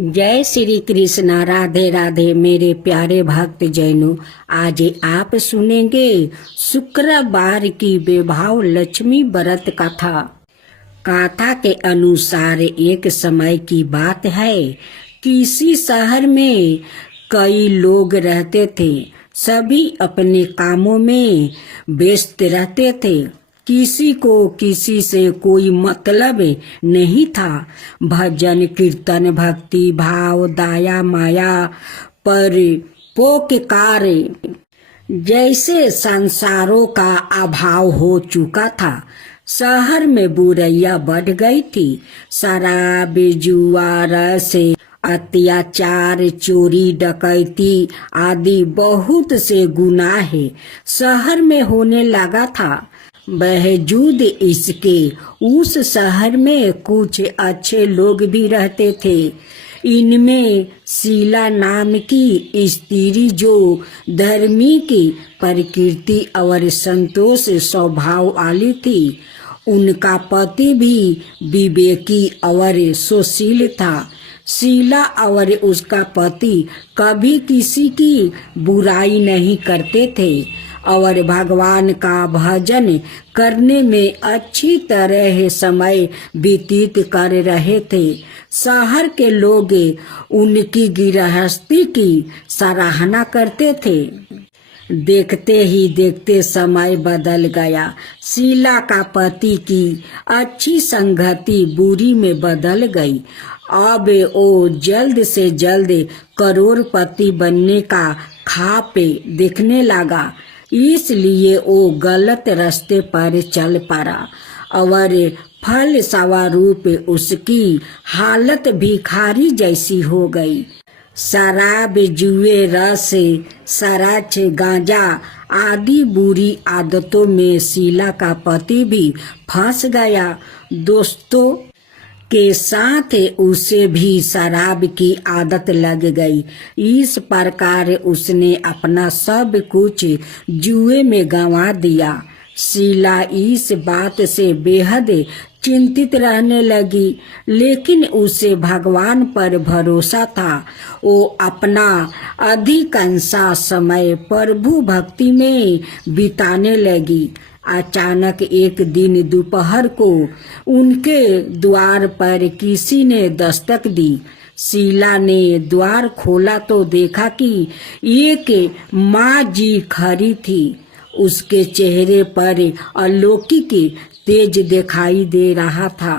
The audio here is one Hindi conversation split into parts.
जय श्री कृष्णा। राधे राधे मेरे प्यारे भक्त जैनों। आज आप सुनेंगे शुक्रवार की वैभव लक्ष्मी व्रत कथा। कथा के अनुसार एक समय की बात है। किसी शहर में कई लोग रहते थे। सभी अपने कामों में व्यस्त रहते थे। किसी को किसी से कोई मतलब नहीं था। भजन कीर्तन भक्ति भाव दया माया परोपकार जैसे संसारों का अभाव हो चुका था। शहर में बुराइयां बढ़ गई थी। शराब जुआ रस अत्याचार चोरी डकैती आदि बहुत से गुनाह शहर में होने लगा था। बावजूद इसके उस शहर में कुछ अच्छे लोग भी रहते थे। इनमें शीला नाम की स्त्री जो धर्मी की प्रकृति और संतोष स्वभाव वाली थी। उनका पति भी विवेकी और सुशील था। शीला और उसका पति कभी किसी की बुराई नहीं करते थे और भगवान का भजन करने में अच्छी तरह समय व्यतीत कर रहे थे। शहर के लोग उनकी गृहस्थी की सराहना करते थे। देखते ही देखते समय बदल गया। शीला का पति की अच्छी संगति बुरी में बदल गई। अब वो जल्द से जल्द करोड़पति बनने का ख्वाब देखने लगा। इसलिए वो गलत रास्ते पर चल पड़ा और फलस्वरूप उसकी हालत भिखारी जैसी हो गई। शराब जुए रस शराब गांजा आदि बुरी आदतों में शीला का पति भी फंस गया। दोस्तों के साथ उसे भी शराब की आदत लग गई। इस प्रकार उसने अपना सब कुछ जुए में गंवा दिया। शीला इस बात से बेहद चिंतित रहने लगी, लेकिन उसे भगवान पर भरोसा था। वो अपना अधिकांश समय प्रभु भक्ति में बिताने लगी। अचानक एक दिन दोपहर को उनके द्वार पर किसी ने दस्तक दी। शीला ने द्वार खोला तो देखा कि एक माँ जी खड़ी थी। उसके चेहरे पर अलौकिक तेज दिखाई दे रहा था।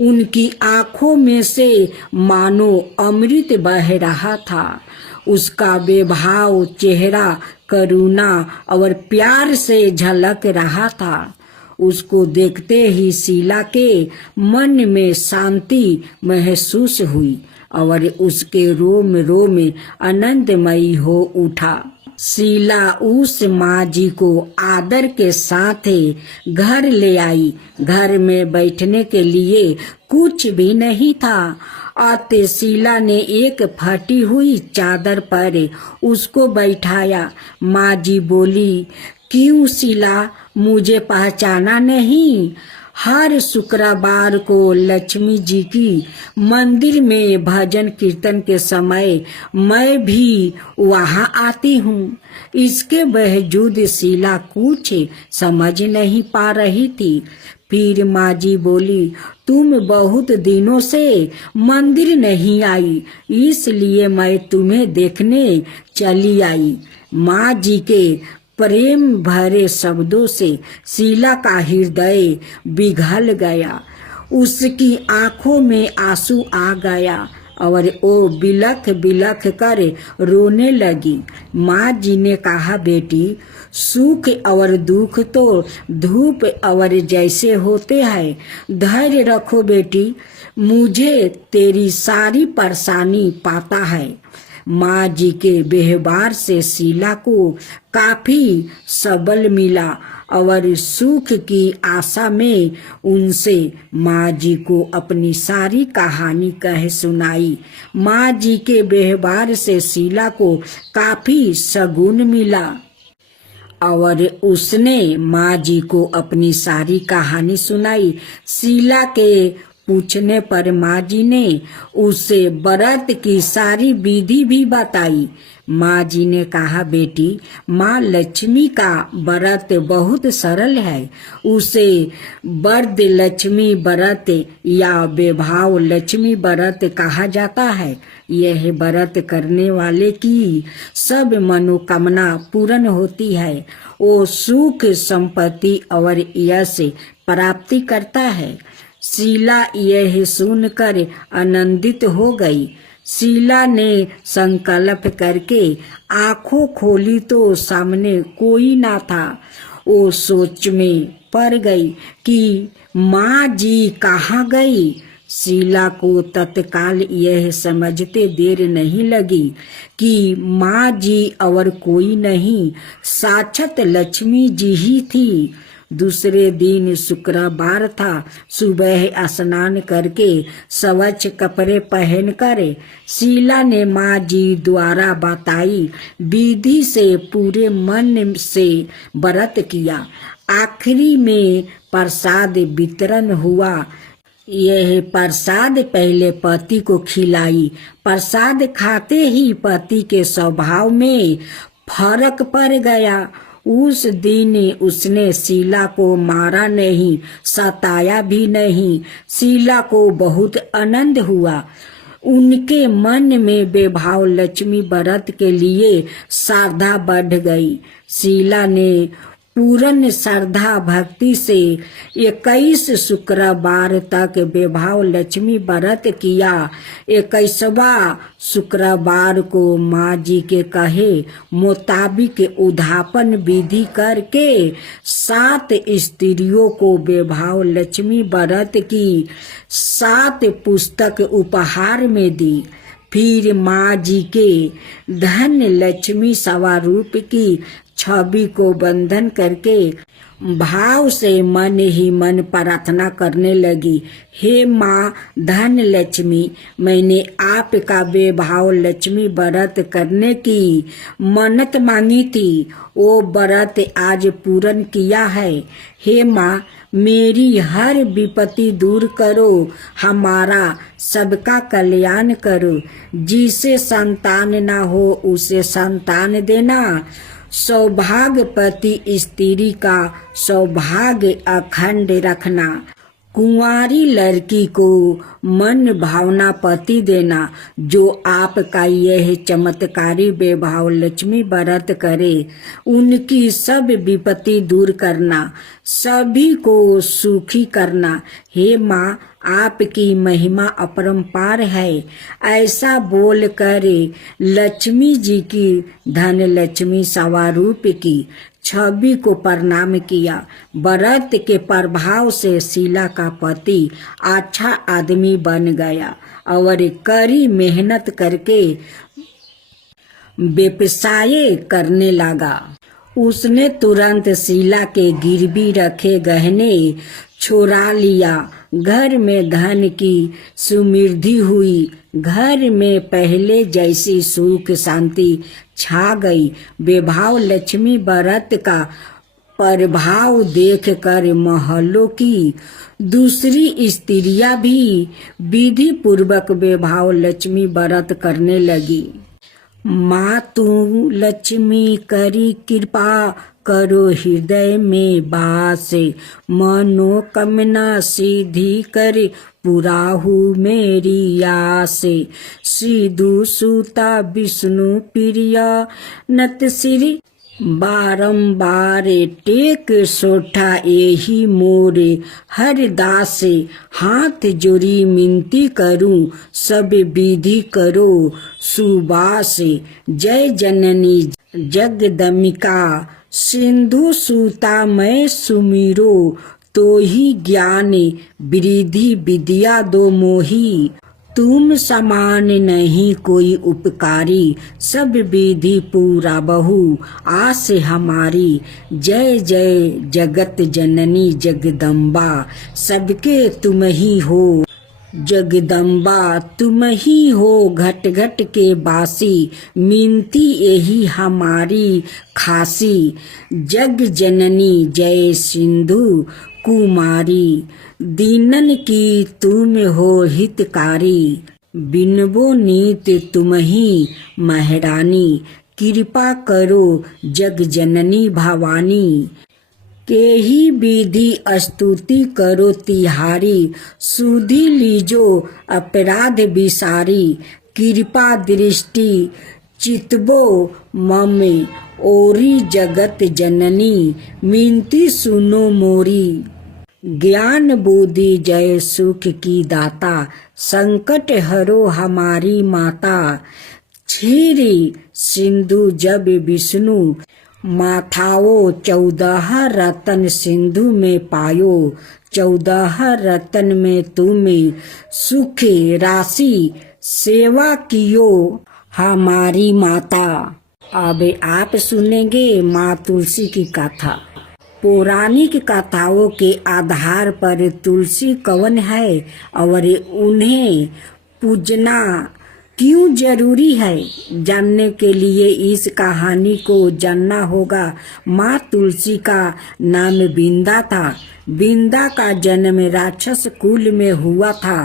उनकी आंखों में से मानो अमृत बह रहा था। उसका बेभाव चेहरा करुणा और प्यार से झलक रहा था। उसको देखते ही शीला के मन में शांति महसूस हुई और उसके रोम रोम आनंदमयी हो उठा। शीला उस माँ जी को आदर के साथ घर ले आई। घर में बैठने के लिए कुछ भी नहीं था। आते शीला ने एक फटी हुई चादर पर उसको बैठाया। माँ जी बोली, क्यों शीला, मुझे पहचाना नहीं? हर शुक्रवार को लक्ष्मी जी की मंदिर में भजन कीर्तन के समय मैं भी वहाँ आती हूँ। इसके बावजूद शीला कुछ समझ नहीं पा रही थी। फिर माँ जी बोली, तुम बहुत दिनों से मंदिर नहीं आई, इसलिए मैं तुम्हें देखने चली आई। माँ जी के प्रेम भरे शब्दों से शीला का हृदय पिघल गया। उसकी आंखों में आंसू आ गया और वो बिलख बिलख कर रोने लगी। माँ जी ने कहा, बेटी, सुख और दुख तो धूप और जैसे होते हैं। धैर्य रखो बेटी, मुझे तेरी सारी परेशानी पता है। माँ जी के व्यवहार से शीला को काफी सबल मिला और सुख की आशा में उनसे माँ जी को अपनी सारी कहानी कह सुनाई। माँ जी के व्यवहार से शीला को काफी सगुन मिला और उसने माँ जी को अपनी सारी कहानी सुनाई। शीला के पूछने पर माँ जी ने उसे व्रत की सारी विधि भी बताई। माँ जी ने कहा, बेटी, माँ लक्ष्मी का व्रत बहुत सरल है। उसे वरद लक्ष्मी व्रत या वैभव लक्ष्मी व्रत कहा जाता है। यह व्रत करने वाले की सब मनोकामना पूर्ण होती है। वो सुख, संपत्ति और यश प्राप्ति करता है। शीला यह सुनकर आनंदित हो गई। शीला ने संकल्प करके आंखों खोली तो सामने कोई ना था। वो सोच में पड़ गई कि माँ जी कहाँ गई। शीला को तत्काल यह समझते देर नहीं लगी कि माँ जी और कोई नहीं, साक्षात लक्ष्मी जी ही थी। दूसरे दिन शुक्रवार था। सुबह स्नान करके स्वच्छ कपड़े पहनकर शीला ने माँ जी द्वारा बताई विधि से पूरे मन से व्रत किया। आखिरी में प्रसाद वितरण हुआ। यह प्रसाद पहले पति को खिलाई। प्रसाद खाते ही पति के स्वभाव में फर्क पड़ गया। उस दिन उसने शीला को मारा नहीं, सताया भी नहीं। शीला को बहुत आनंद हुआ। उनके मन में वैभव लक्ष्मी व्रत के लिए श्रद्धा बढ़ गई। शीला ने पूर्ण श्रद्धा भक्ति से 21 शुक्रवार तक वैभव लक्ष्मी व्रत किया। 21वां शुक्रवार को माँ जी के कहे मुताबिक उद्यापन विधि करके 7 स्त्रियों को वैभव लक्ष्मी व्रत की 7 पुस्तक उपहार में दी। फिर माँ जी के धन लक्ष्मी स्वरूप की छवि को बंधन करके भाव से मन ही मन प्रार्थना करने लगी। हे माँ धन लक्ष्मी, मैंने आपका वैभव लक्ष्मी व्रत करने की मन्नत मांगी थी। वो व्रत आज पूर्ण किया है। हे माँ, मेरी हर विपत्ति दूर करो, हमारा सबका कल्याण करो। जिसे संतान ना हो उसे संतान देना। सौभाग्यवती स्त्री का सौभाग्य अखंड रखना। कुंवारी लड़की को मन भावना पति देना। जो आपका यह चमत्कारी वैभव लक्ष्मी व्रत करे, उनकी सब विपत्ति दूर करना, सभी को सुखी करना। हे माँ, आपकी महिमा अपरंपार है। ऐसा बोल कर लक्ष्मी जी की धन लक्ष्मी स्वरूप की छवि को प्रणाम किया। व्रत के प्रभाव से शीला का पति अच्छा आदमी बन गया और कड़ी मेहनत करके व्यवसाय करने लगा। उसने तुरंत शीला के गिरवी रखे गहने चुरा लिया। घर में धन की समृद्धि हुई। घर में पहले जैसी सुख शांति छा गई। वैभव लक्ष्मी व्रत का प्रभाव देखकर महलों की दूसरी स्त्रियां भी विधि पूर्वक वैभव लक्ष्मी व्रत करने लगी। माँ तू लक्ष्मी करी कृपा करो हृदय में वास, मनोकामना सिद्धि कर पुराहु मेरी आस। सिद्धू सुता विष्णु प्रिया नत सिर बारंबार टेक सोठा यही मोरे हर दास। हाथ जोड़ी मिनती करूं सब विधि करो सुबास। जय जननी जगदम्बिका सिंधु सूता मैं सुमिरो, तो ही ज्ञान वृद्धि विद्या दो मोही। तुम समान नहीं कोई उपकारी, सब विधि पूरा बहु आस हमारी। जय जय जगत जननी जगदम्बा, सबके तुम ही हो जगदम्बा तुम ही हो घट घट के बासी, मिनती यही हमारी खासी। जग जननी जय सिंधु कुमारी, दीनन की तुम हो हितकारी। बिनबो नीत तुम ही महरानी, कृपा करो जग जननी भवानी। के ही विधि स्तुति करो तिहारी, सुधि लीजो अपराध विसारी। कृपा दृष्टि चितबो मम ओरी, जगत जननी मिनती सुनो मोरी। ज्ञान बुद्धि जय सुख की दाता, संकट हरो हमारी माता। क्षीरी सिंधु जब विष्णु माथाओ, 14 रतन सिंधु में पायो। 14 रतन में तुम्हें सुख राशि, सेवा कियो हमारी माता। अब आप सुनेंगे माँ तुलसी की कथा। पौराणिक कथाओं के आधार पर तुलसी कौन है और उन्हें पूजना क्यों जरूरी है, जानने के लिए इस कहानी को जानना होगा। माँ तुलसी का नाम बिंदा था। बिंदा का जन्म राक्षस कुल में हुआ था।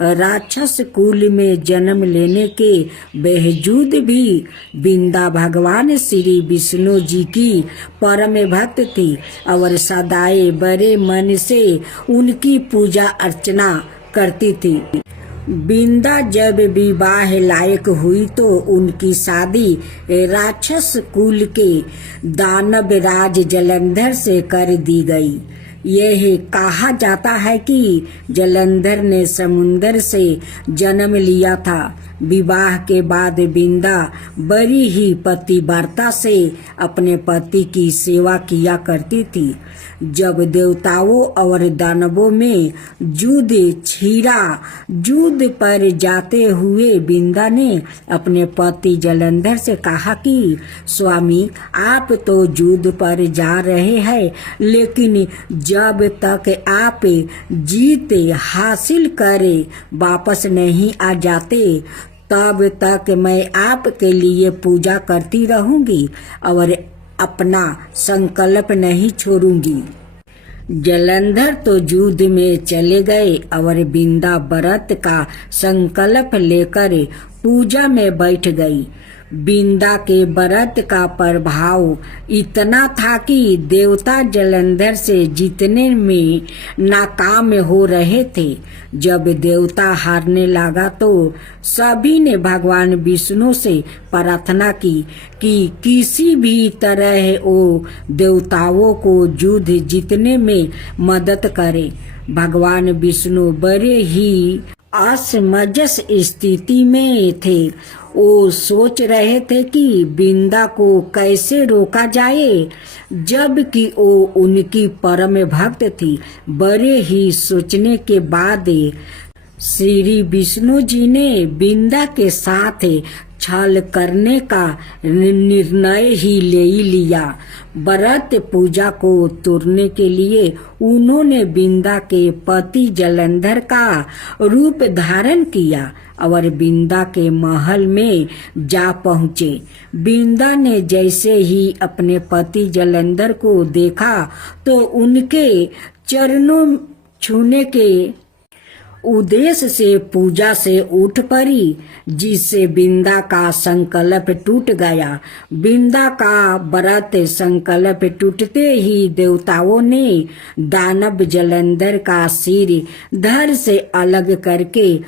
राक्षस कुल में जन्म लेने के बावजूद भी बिंदा भगवान श्री विष्णु जी की परम भक्त थी और सदाए बड़े मन से उनकी पूजा अर्चना करती थी। बिंदा जब विवाह लायक हुई तो उनकी शादी राक्षस कुल के दानव राज जलंधर से कर दी गई। यह कहा जाता है कि जलंधर ने समुंदर से जन्म लिया था। विवाह के बाद बिंदा बड़ी ही पतिव्रता से अपने पति की सेवा किया करती थी। जब देवताओं और दानवों में युद्ध छिड़ा, युद्ध पर जाते हुए बिंदा ने अपने पति जलंधर से कहा कि स्वामी, आप तो युद्ध पर जा रहे हैं, लेकिन जब तक आप जीत हासिल करे वापस नहीं आ जाते तब तक मैं आपके लिए पूजा करती रहूंगी और अपना संकल्प नहीं छोड़ूंगी। जलंधर तो युद्ध में चले गए और बिंदा व्रत का संकल्प लेकर पूजा में बैठ गई। बिंदा के व्रत का प्रभाव इतना था कि देवता जलंधर से जीतने में नाकाम हो रहे थे। जब देवता हारने लगा तो सभी ने भगवान विष्णु से प्रार्थना की कि किसी भी तरह वो देवताओं को युद्ध जीतने में मदद करे। भगवान विष्णु बड़े ही असमंजस स्थिति में थे। वो सोच रहे थे कि बिंदा को कैसे रोका जाए, जबकि वो उनकी परम भक्त थी। बड़े ही सोचने के बाद श्री विष्णु जी ने बिंदा के साथ छल करने का निर्णय ही ले लिया। व्रत पूजा को तोड़ने के लिए उन्होंने बिंदा के पति जलंधर का रूप धारण किया और बिंदा के महल में जा पहुँचे। बिंदा ने जैसे ही अपने पति जलंधर को देखा तो उनके चरणों छूने के उद्देश्य से पूजा से उठ पड़ी, जिससे बिंदा का संकल्प टूट गया। बिंदा का व्रत संकल्प टूटते ही देवताओं ने दानव जलंधर का सिर धड़ से अलग करके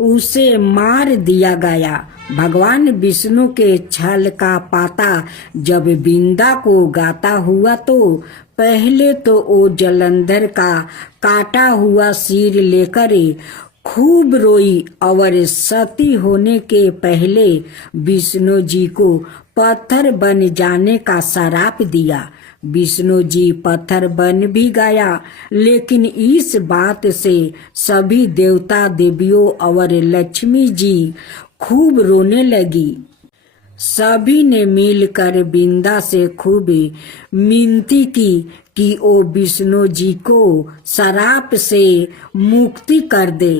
उसे मार दिया गया। भगवान विष्णु के छल का पाता जब बिंदा को गाता हुआ तो पहले तो वो जलंधर का काटा हुआ सिर लेकर खूब रोई और सती होने के पहले विष्णु जी को पत्थर बन जाने का श्राप दिया। विष्णु जी पत्थर बन भी गया, लेकिन इस बात से सभी देवता देवियों और लक्ष्मी जी खूब रोने लगी। सभी ने मिलकर बिंदा से खूब मिनती की कि वो विष्णु जी को श्राप से मुक्ति कर दे।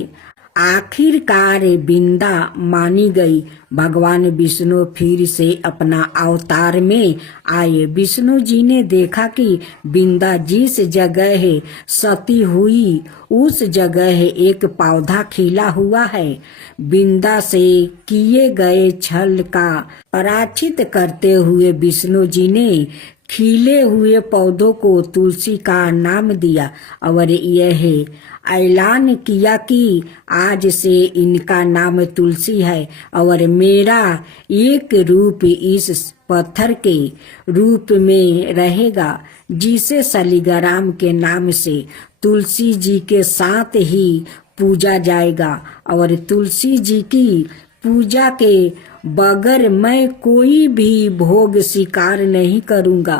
आखिरकार बिंदा मानी गई। भगवान विष्णु फिर से अपना अवतार में आए। विष्णु जी ने देखा कि बिंदा जिस जगह सती हुई उस जगह एक पौधा खिला हुआ है। बिंदा से किए गए छल का प्रायश्चित करते हुए विष्णु जी ने खिले हुए पौधों को तुलसी का नाम दिया और यह ऐलान किया कि आज से इनका नाम तुलसी है और मेरा एक रूप इस पत्थर के रूप में रहेगा, जिसे शालिग्राम के नाम से तुलसी जी के साथ ही पूजा जाएगा और तुलसी जी की पूजा के बगैर मैं कोई भी भोग स्वीकार नहीं करूंगा।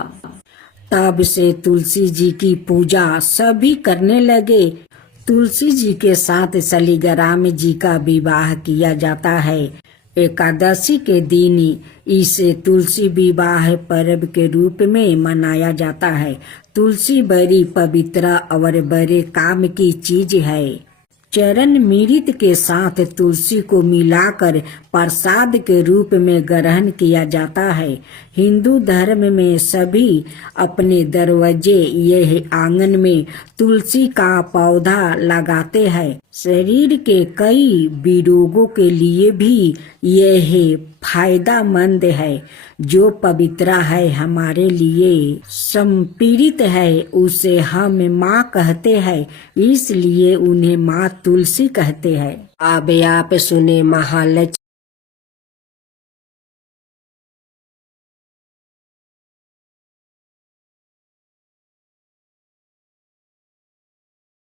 तब से तुलसी जी की पूजा सभी करने लगे। तुलसी जी के साथ शालिग्राम जी का विवाह किया जाता है। एकादशी के दिन इसे तुलसी विवाह पर्व के रूप में मनाया जाता है। तुलसी बड़ी पवित्र और बड़े काम की चीज है। चरण मृत के साथ तुलसी को मिलाकर प्रसाद के रूप में ग्रहण किया जाता है। हिंदू धर्म में सभी अपने दरवाजे यह आंगन में तुलसी का पौधा लगाते हैं। शरीर के कई विरोगों के लिए भी यह फायदेमंद है। जो पवित्र है हमारे लिए संपीड़ित है उसे हम माँ कहते हैं, इसलिए उन्हें माँ तुलसी कहते हैं। अब आप सुने महालक्ष्मी